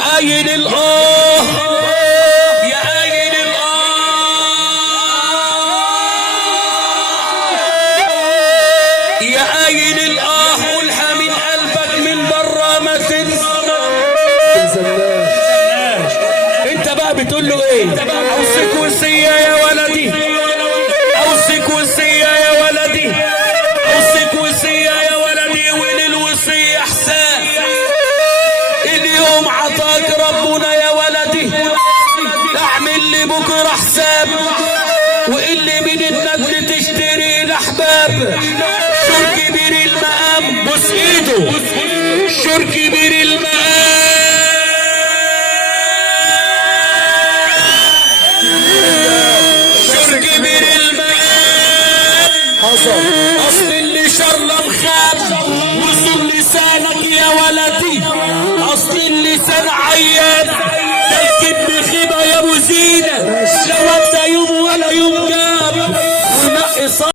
قايل الآه يا قايل الآه يا قايل الآه قولها من قلبك من برا ما تنساش. انت بقى بتقول له ايه؟ اوصيك وصية يا ولدي، اوصيك وصية يا ولدي، اوصيك وصية يا ولدي، وللوصية حساب. اليوم عطاك ربنا يا ولدي، اعمل لي بكره حساب، واللي من النجل تشتري الاحباب. شور كبير المقام، بص ايده، شور كبير المقام، شور كبير المقام. اصل اللي شرم خاب، وصل لسانك يا ولدي، اصل اللسان عيان.